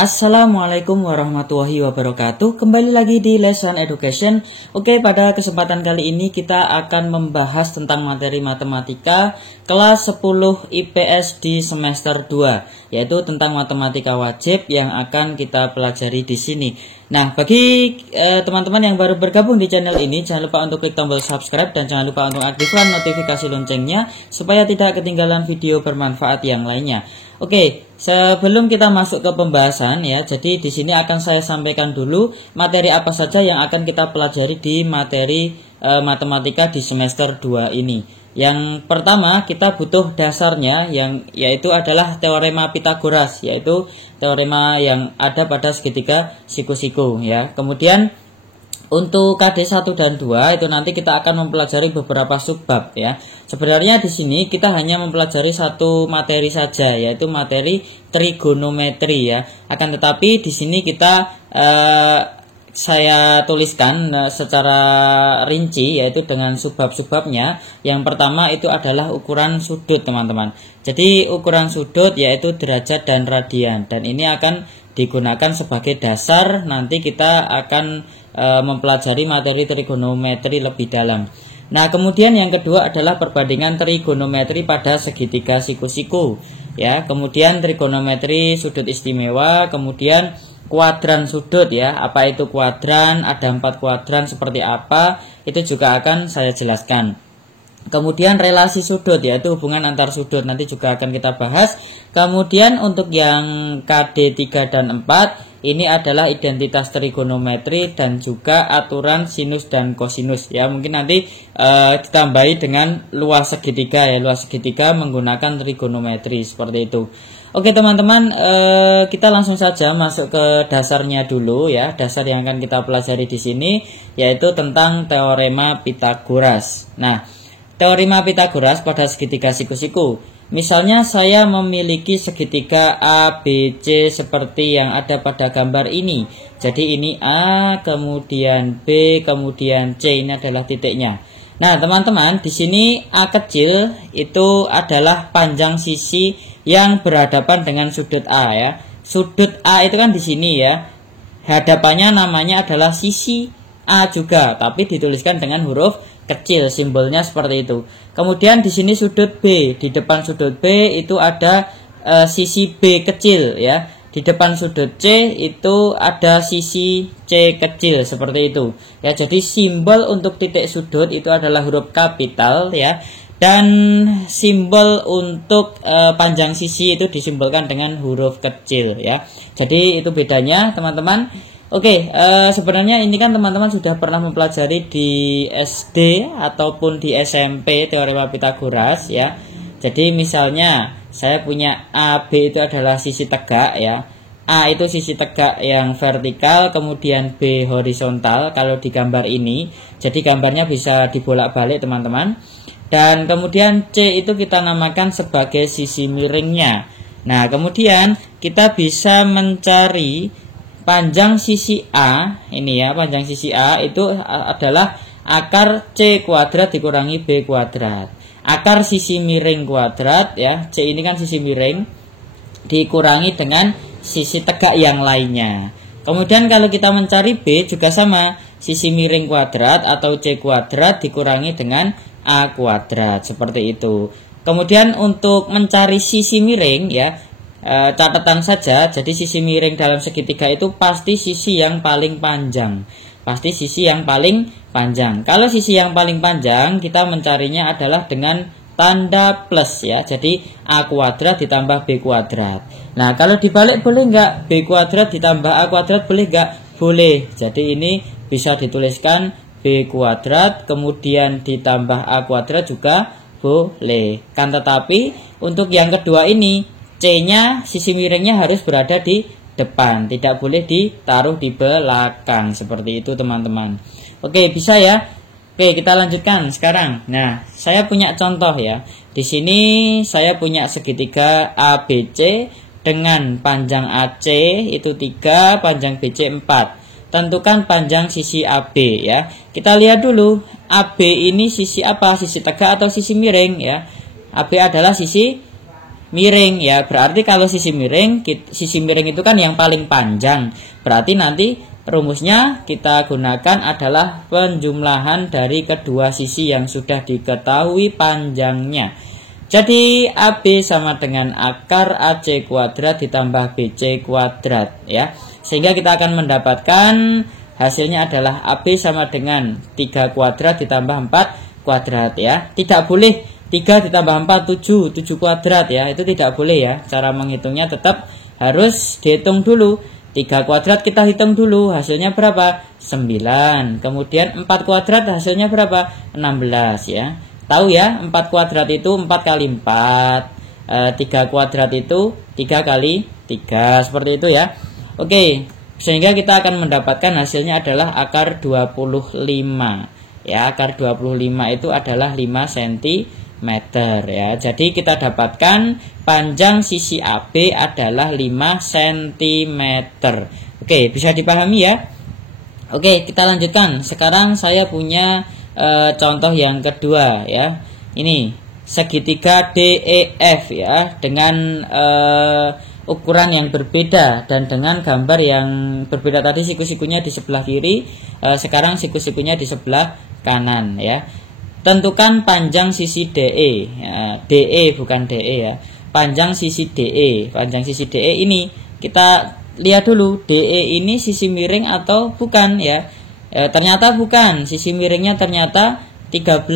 Assalamualaikum warahmatullahi wabarakatuh. Kembali lagi di Lesson Education. Oke, pada kesempatan kali ini kita akan membahas tentang materi matematika kelas 10 IPS di semester 2, yaitu tentang matematika wajib yang akan kita pelajari di sini. Nah, bagi teman-teman yang baru bergabung di channel ini, jangan lupa untuk klik tombol subscribe dan jangan lupa untuk aktifkan notifikasi loncengnya supaya tidak ketinggalan video bermanfaat yang lainnya. Oke, sebelum kita masuk ke pembahasan ya, jadi di sini akan saya sampaikan dulu materi apa saja yang akan kita pelajari di materi matematika di semester 2 ini. Yang pertama kita butuh dasarnya yaitu adalah teorema Pythagoras, yaitu teorema yang ada pada segitiga siku-siku ya. Kemudian untuk KD 1 dan 2 itu nanti kita akan mempelajari beberapa subbab ya. Sebenarnya di sini kita hanya mempelajari satu materi saja, yaitu materi trigonometri ya. Akan tetapi di sini kita saya tuliskan secara rinci, yaitu dengan subbab-subbabnya. Yang pertama itu adalah ukuran sudut, teman-teman. Jadi ukuran sudut yaitu derajat dan radian, dan ini akan digunakan sebagai dasar nanti kita akan mempelajari materi trigonometri lebih dalam. Nah, kemudian yang kedua adalah perbandingan trigonometri pada segitiga siku-siku ya. Kemudian trigonometri sudut istimewa, kemudian kuadran sudut ya. Apa itu kuadran? Ada 4 kuadran seperti apa? Itu juga akan saya jelaskan. Kemudian relasi sudut, yaitu hubungan antar sudut, nanti juga akan kita bahas. Kemudian untuk yang KD 3 dan 4 ini adalah identitas trigonometri dan juga aturan sinus dan kosinus ya. Mungkin nanti ditambahi dengan luas segitiga ya. Luas segitiga menggunakan trigonometri seperti itu. Oke teman-teman, kita langsung saja masuk ke dasarnya dulu ya. Dasar yang akan kita pelajari di sini yaitu tentang teorema Pythagoras. Nah, teorema Pythagoras pada segitiga siku-siku. Misalnya saya memiliki segitiga ABC seperti yang ada pada gambar ini. Jadi ini A, kemudian B, kemudian C, ini adalah titiknya. Nah, teman-teman, di sini A kecil itu adalah panjang sisi yang berhadapan dengan sudut A ya. Sudut A itu kan di sini ya. Hadapannya namanya adalah sisi A juga, tapi dituliskan dengan huruf kecil, simbolnya seperti itu. Kemudian di sini sudut B, di depan sudut B itu ada sisi B kecil ya. Di depan sudut C itu ada sisi C kecil seperti itu. Ya, jadi simbol untuk titik sudut itu adalah huruf kapital ya. Dan simbol untuk panjang sisi itu disimbolkan dengan huruf kecil ya. Jadi itu bedanya, teman-teman. Oke, sebenarnya ini kan teman-teman sudah pernah mempelajari di SD ataupun di SMP teorema Pythagoras ya. Jadi misalnya saya punya AB itu adalah sisi tegak ya. A itu sisi tegak yang vertikal, kemudian B horizontal kalau di gambar ini. Jadi gambarnya bisa dibolak-balik, teman-teman. Dan kemudian C itu kita namakan sebagai sisi miringnya. Nah, kemudian kita bisa mencari panjang sisi A, ini ya, panjang sisi A itu adalah akar C kuadrat dikurangi B kuadrat. Akar sisi miring kuadrat ya, C ini kan sisi miring, dikurangi dengan sisi tegak yang lainnya. Kemudian kalau kita mencari B juga sama, sisi miring kuadrat atau C kuadrat dikurangi dengan A kuadrat, seperti itu. Kemudian untuk mencari sisi miring ya, catatan saja, jadi sisi miring dalam segitiga itu pasti sisi yang paling panjang. Pasti sisi yang paling panjang. Kalau sisi yang paling panjang kita mencarinya adalah dengan tanda plus ya. Jadi A kuadrat ditambah B kuadrat. Nah, kalau dibalik boleh nggak? B kuadrat ditambah A kuadrat boleh nggak? Boleh. Jadi ini bisa dituliskan B kuadrat kemudian ditambah A kuadrat juga boleh. Kan tetapi untuk yang kedua ini C-nya, sisi miringnya harus berada di depan, tidak boleh ditaruh di belakang, seperti itu teman-teman. Oke, bisa ya. Oke, kita lanjutkan sekarang. Nah, saya punya contoh ya. Di sini saya punya segitiga ABC dengan panjang AC itu 3, panjang BC 4. Tentukan panjang sisi AB ya. Kita lihat dulu, AB ini sisi apa? Sisi tegak atau sisi miring ya? AB adalah sisi miring ya. Berarti kalau sisi miring itu kan yang paling panjang. Berarti nanti rumusnya kita gunakan adalah penjumlahan dari kedua sisi yang sudah diketahui panjangnya. Jadi AB sama dengan akar AC kuadrat ditambah BC kuadrat ya. Sehingga kita akan mendapatkan hasilnya adalah AB sama dengan 3 kuadrat ditambah 4 kuadrat ya. Tidak boleh 3 ditambah 4 7 kuadrat ya. Itu tidak boleh ya. Cara menghitungnya tetap harus dihitung dulu. 3 kuadrat kita hitung dulu, hasilnya berapa? 9. Kemudian 4 kuadrat hasilnya berapa? 16 ya. Tahu ya, 4 kuadrat itu 4 kali 4, 3 kuadrat itu 3 kali 3, seperti itu ya. Oke, sehingga kita akan mendapatkan hasilnya adalah akar 25 ya. Akar 25 itu adalah 5 cm ya. Jadi kita dapatkan panjang sisi AB adalah 5 cm. Oke, bisa dipahami ya. Oke, kita lanjutkan. Sekarang saya punya contoh yang kedua ya. Ini segitiga DEF ya, dengan ukuran yang berbeda dan dengan gambar yang berbeda. Tadi siku-sikunya di sebelah kiri, sekarang siku-sikunya di sebelah kanan ya. Tentukan panjang sisi DE ya, DE bukan DE ya. Panjang sisi DE. Panjang sisi DE ini kita lihat dulu, DE ini sisi miring atau bukan ya. Ternyata bukan, sisi miringnya ternyata 13.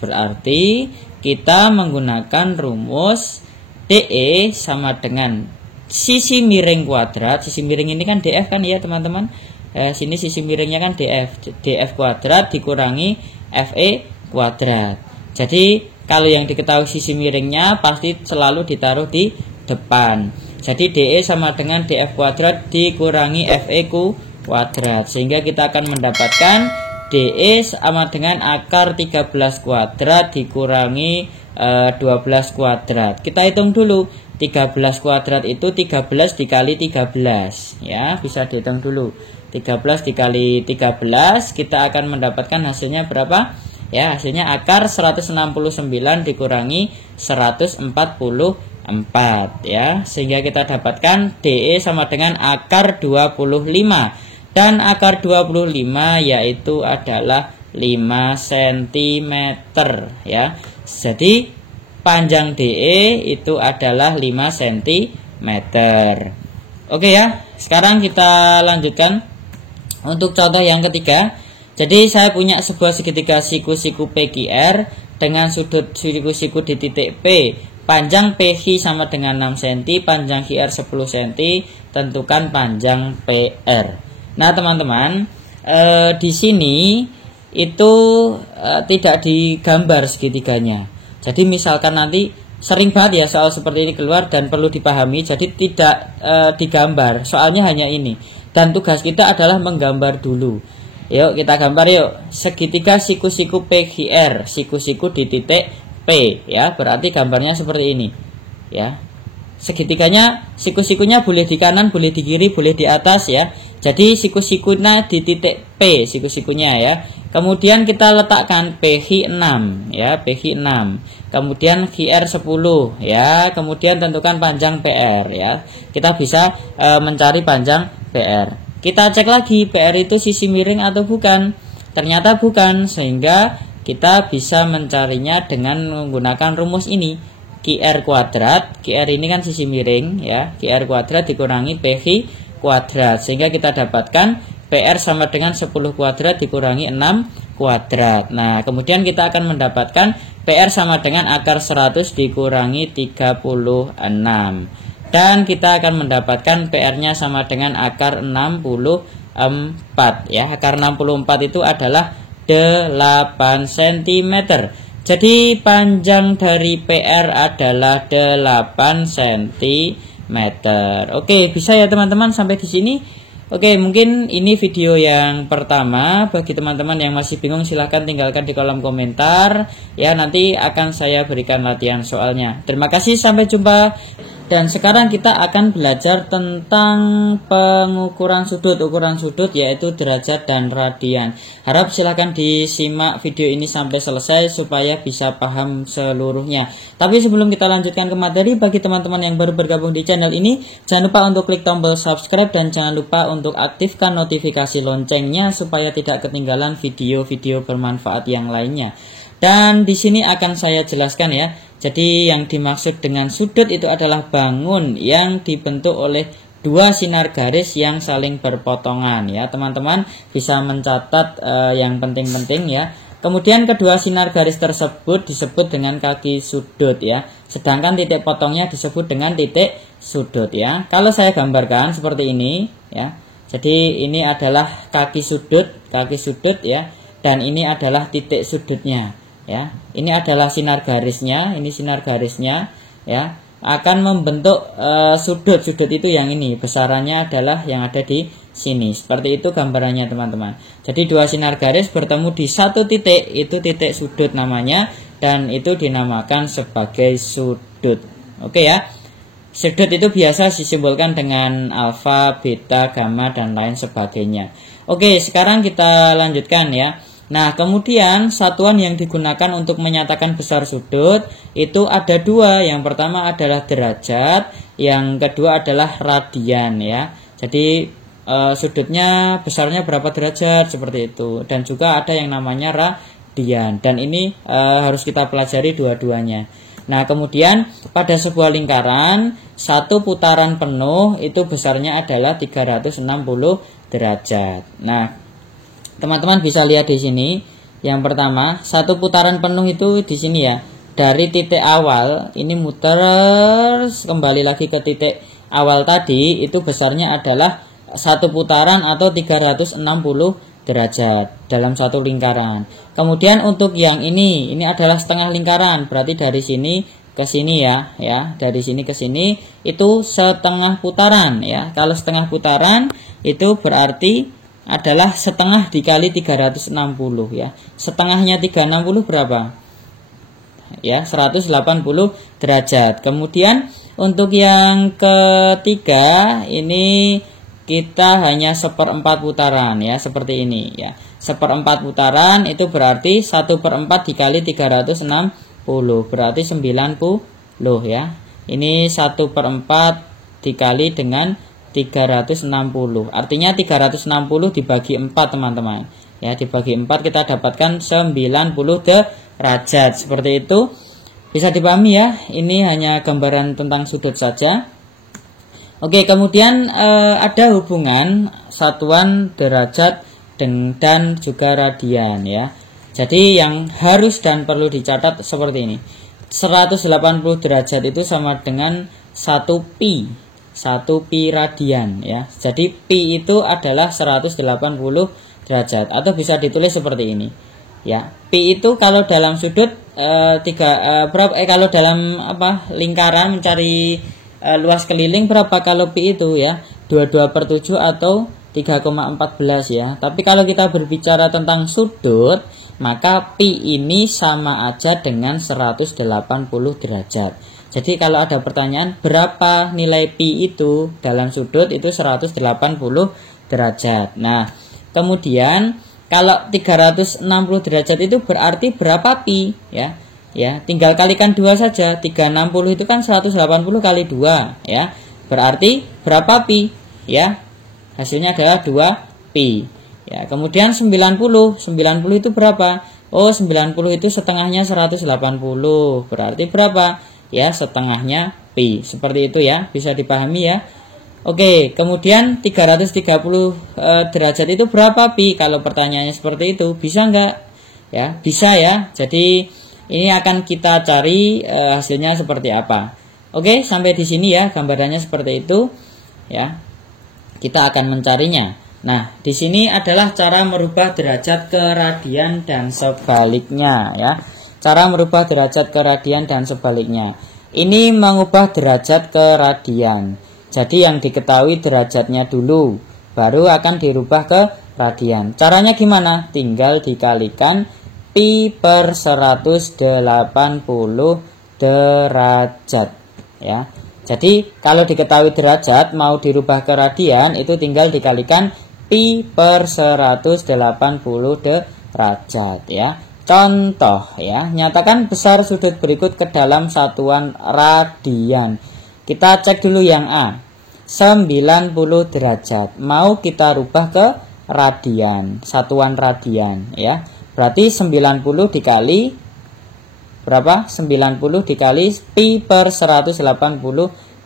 Berarti kita menggunakan rumus DE sama dengan sisi miring kuadrat. Sisi miring ini kan DF kan ya teman-teman. Sini sisi miringnya kan DF kuadrat dikurangi FE kuadrat. Jadi kalau yang diketahui sisi miringnya pasti selalu ditaruh di depan. Jadi DE sama dengan DF kuadrat dikurangi FE kuadrat. Sehingga kita akan mendapatkan DE sama dengan akar 13 kuadrat dikurangi 12 kuadrat. Kita hitung dulu. 13 kuadrat itu 13 dikali 13 ya. Bisa dihitung dulu. 13 dikali 13 kita akan mendapatkan hasilnya berapa? Ya, hasilnya akar 169 dikurangi 144 ya. Sehingga kita dapatkan DE sama dengan akar 25. Dan akar 25 yaitu adalah 5 cm ya. Jadi panjang DE itu adalah 5 cm. Oke ya, sekarang kita lanjutkan untuk contoh yang ketiga. Jadi saya punya sebuah segitiga siku-siku PQR dengan sudut siku-siku di titik P. Panjang PQ sama dengan 6 cm, panjang QR 10 cm. Tentukan panjang PR. Nah teman-teman, di sini itu tidak digambar segitiganya. Jadi misalkan nanti sering banget ya soal seperti ini keluar dan perlu dipahami. Jadi tidak digambar, soalnya hanya ini. Dan tugas kita adalah menggambar dulu. Yuk kita gambar yuk. Segitiga siku-siku PQR, siku-siku di titik P ya. Berarti gambarnya seperti ini ya. Segitiganya, siku-sikunya boleh di kanan, boleh di kiri, boleh di atas ya. Jadi siku-sikunya di titik P, siku-sikunya ya. Kemudian kita letakkan PQ 6 ya, PQ 6. Kemudian QR 10 ya. Kemudian tentukan panjang PR ya. Kita bisa mencari panjang PR. Kita cek lagi PR itu sisi miring atau bukan. Ternyata bukan, sehingga kita bisa mencarinya dengan menggunakan rumus ini. QR kuadrat, QR ini kan sisi miring ya, QR kuadrat dikurangi PQ kuadrat. Sehingga kita dapatkan PR sama dengan 10 kuadrat dikurangi 6 kuadrat. Nah, kemudian kita akan mendapatkan PR sama dengan akar 100 dikurangi 36. Dan kita akan mendapatkan PR-nya sama dengan akar 64 ya. Akar 64 itu adalah 8 cm. Jadi panjang dari PR adalah 8 cm. Oke, bisa ya teman-teman sampai di sini. Oke, mungkin ini video yang pertama. Bagi teman-teman yang masih bingung silahkan tinggalkan di kolom komentar. Ya, nanti akan saya berikan latihan soalnya. Terima kasih, sampai jumpa. Dan sekarang kita akan belajar tentang pengukuran sudut. Ukuran sudut yaitu derajat dan radian. Harap silahkan disimak video ini sampai selesai supaya bisa paham seluruhnya. Tapi sebelum kita lanjutkan ke materi, bagi teman-teman yang baru bergabung di channel ini, jangan lupa untuk klik tombol subscribe dan jangan lupa untuk aktifkan notifikasi loncengnya supaya tidak ketinggalan video-video bermanfaat yang lainnya. Dan di sini akan saya jelaskan ya. Jadi yang dimaksud dengan sudut itu adalah bangun yang dibentuk oleh dua sinar garis yang saling berpotongan ya. Teman-teman bisa mencatat yang penting-penting ya. Kemudian kedua sinar garis tersebut disebut dengan kaki sudut ya. Sedangkan titik potongnya disebut dengan titik sudut ya. Kalau saya gambarkan seperti ini ya. Jadi ini adalah kaki sudut ya. Dan ini adalah titik sudutnya. Ya, ini adalah sinar garisnya, ini sinar garisnya, ya, akan membentuk sudut itu yang ini, besarannya adalah yang ada di sini. Seperti itu gambarannya teman-teman. Jadi dua sinar garis bertemu di satu titik, itu titik sudut namanya, dan itu dinamakan sebagai sudut. Oke ya. Sudut itu biasa disimbolkan dengan alfa, beta, gamma, dan lain sebagainya. Oke, sekarang kita lanjutkan ya. Nah, kemudian satuan yang digunakan untuk menyatakan besar sudut itu ada dua. Yang pertama adalah derajat, yang kedua adalah radian ya. Jadi sudutnya besarnya berapa derajat seperti itu. Dan juga ada yang namanya radian. Dan ini harus kita pelajari dua-duanya. Nah, kemudian pada sebuah lingkaran, satu putaran penuh itu besarnya adalah 360 derajat. Nah, teman-teman bisa lihat di sini. Yang pertama, satu putaran penuh itu di sini ya. Dari titik awal ini muter kembali lagi ke titik awal tadi, itu besarnya adalah satu putaran atau 360 derajat dalam satu lingkaran. Kemudian untuk yang ini adalah setengah lingkaran. Berarti dari sini ke sini ya, dari sini ke sini itu setengah putaran ya. Kalau setengah putaran itu berarti adalah setengah dikali 360 ya. Setengahnya 360 berapa? Ya, 180 derajat. Kemudian untuk yang ketiga ini kita hanya seperempat putaran ya, seperti ini ya. Seperempat putaran itu berarti 1/4 dikali 360 berarti 90 ya. Ini 1/4 dikali dengan 360. Artinya 360 dibagi 4 teman-teman. Ya, dibagi 4 kita dapatkan 90 derajat. Seperti itu. Bisa dipahami ya. Ini hanya gambaran tentang sudut saja. Oke, kemudian ada hubungan satuan derajat dan juga radian ya. Jadi yang harus dan perlu dicatat seperti ini. 180 derajat itu sama dengan 1 pi. 1 pi radian ya. Jadi pi itu adalah 180 derajat atau bisa ditulis seperti ini. Ya, pi itu kalau dalam sudut kalau dalam lingkaran mencari luas keliling berapa kalau pi itu ya? 22/7 atau 3,14 ya. Tapi kalau kita berbicara tentang sudut, maka pi ini sama aja dengan 180 derajat. Jadi kalau ada pertanyaan berapa nilai pi itu dalam sudut itu 180 derajat. Nah, kemudian kalau 360 derajat itu berarti berapa pi ya? Ya, tinggal kalikan 2 saja. 360 itu kan 180 kali 2 ya. Berarti berapa pi? Ya. Hasilnya adalah 2 pi. Ya, kemudian 90 itu berapa? Oh, 90 itu setengahnya 180. Berarti berapa? Ya, setengahnya pi. Seperti itu ya, bisa dipahami ya. Oke, kemudian 330 derajat itu berapa pi? Kalau pertanyaannya seperti itu, bisa enggak? Ya, bisa ya. Jadi ini akan kita cari hasilnya seperti apa. Oke, sampai di sini ya, gambarannya seperti itu ya. Kita akan mencarinya. Nah, di sini adalah cara merubah derajat ke radian dan sebaliknya ya. Cara merubah derajat ke radian dan sebaliknya. Ini mengubah derajat ke radian. Jadi yang diketahui derajatnya dulu, baru akan dirubah ke radian. Caranya gimana? Tinggal dikalikan pi per 180 derajat ya. Jadi kalau diketahui derajat mau dirubah ke radian itu tinggal dikalikan pi per 180 derajat ya. Contoh ya, nyatakan besar sudut berikut ke dalam satuan radian. Kita cek dulu yang A. 90 derajat mau kita rubah ke radian, satuan radian ya. Berarti 90 dikali berapa? 90 dikali pi per 180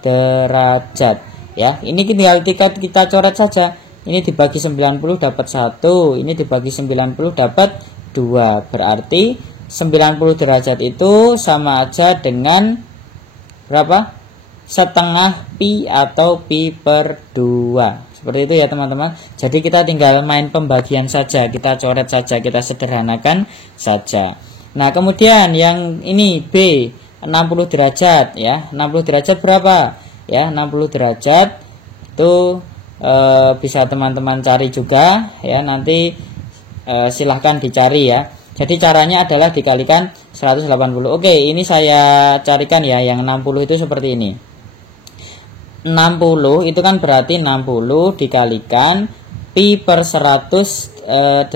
derajat ya. Ini tinggal kita coret saja. Ini dibagi 90 dapat 1, ini dibagi 90 dapat 2. Berarti 90 derajat itu sama aja dengan berapa? Setengah pi atau pi per 2. Seperti itu ya teman-teman. Jadi kita tinggal main pembagian saja, kita coret saja, kita sederhanakan saja. Nah, kemudian yang ini B, 60 derajat ya. 60 derajat berapa? Ya, 60 derajat itu bisa teman-teman cari juga ya. Nanti silahkan dicari ya. Jadi caranya adalah dikalikan 180. Oke, ini saya carikan ya. Yang 60 itu seperti ini. 60 itu kan berarti 60 dikalikan pi per 180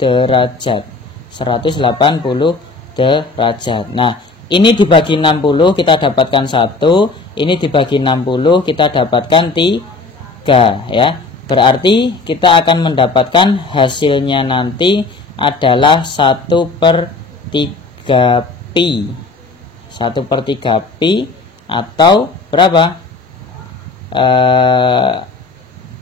derajat. 180 derajat. Nah, ini dibagi 60 kita dapatkan 1, ini dibagi 60 kita dapatkan 3 ya. Berarti kita akan mendapatkan hasilnya nanti adalah 1/3 pi. 1/3 pi atau berapa?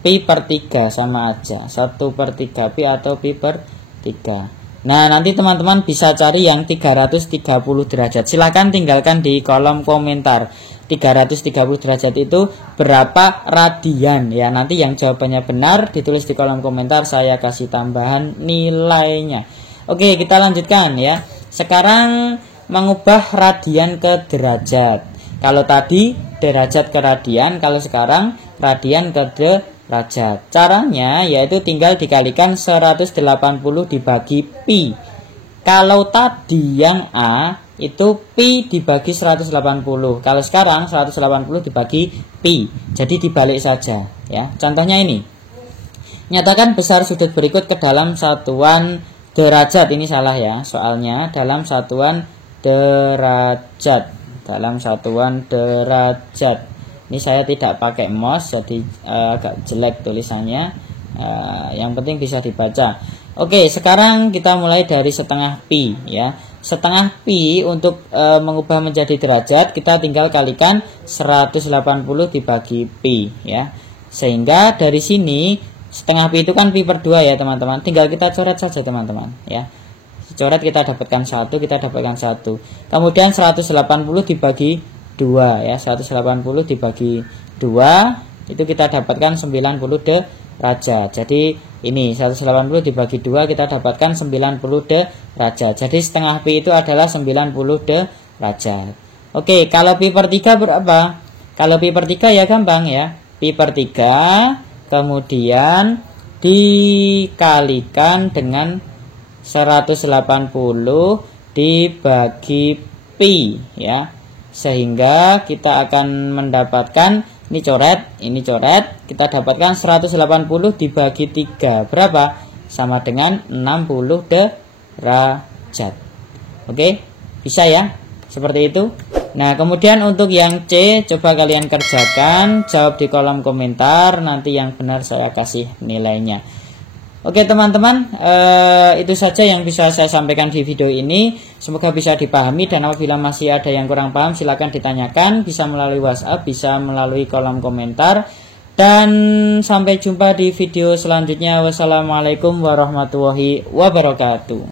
Pi per 3 sama aja. 1/3 pi atau pi per 3. Nah, nanti teman-teman bisa cari yang 330 derajat. Silahkan tinggalkan di kolom komentar. 330 derajat itu berapa radian ya. Nanti yang jawabannya benar ditulis di kolom komentar, saya kasih tambahan nilainya. Oke, kita lanjutkan ya. Sekarang mengubah radian ke derajat. Kalau tadi derajat ke radian, kalau sekarang radian ke derajat. Caranya yaitu tinggal dikalikan 180 dibagi pi. Kalau tadi yang A itu pi dibagi 180. Kalau sekarang 180 dibagi pi. Jadi dibalik saja ya. Contohnya ini. Nyatakan besar sudut berikut ke dalam satuan derajat. Ini salah ya soalnya. Dalam satuan derajat. Dalam satuan derajat. Ini saya tidak pakai mouse jadi agak jelek tulisannya. Yang penting bisa dibaca. Oke, sekarang kita mulai dari setengah pi ya. Setengah pi untuk mengubah menjadi derajat kita tinggal kalikan 180 dibagi pi ya. Sehingga dari sini setengah pi itu kan pi per 2 ya teman-teman. Tinggal kita coret saja teman-teman ya. Coret kita dapatkan 1, kita dapatkan 1. Kemudian 180 dibagi 2 ya, 180 dibagi 2 itu kita dapatkan 90 derajat. Jadi ini 180 dibagi 2 kita dapatkan 90 derajat. Jadi setengah pi itu adalah 90 derajat. Oke, kalau pi per 3 berapa? Kalau pi per 3 ya gampang ya. Pi per 3 kemudian dikalikan dengan 180 dibagi pi ya. Sehingga kita akan mendapatkan ini coret, kita dapatkan 180 dibagi 3 berapa? Sama dengan 60 derajat. Oke, bisa ya? Seperti itu. Nah, kemudian untuk yang C coba kalian kerjakan, jawab di kolom komentar, nanti yang benar saya kasih nilainya. Oke teman-teman, itu saja yang bisa saya sampaikan di video ini. Semoga bisa dipahami dan apabila masih ada yang kurang paham silakan ditanyakan, bisa melalui WhatsApp, bisa melalui kolom komentar. Dan sampai jumpa di video selanjutnya. Wassalamualaikum warahmatullahi wabarakatuh.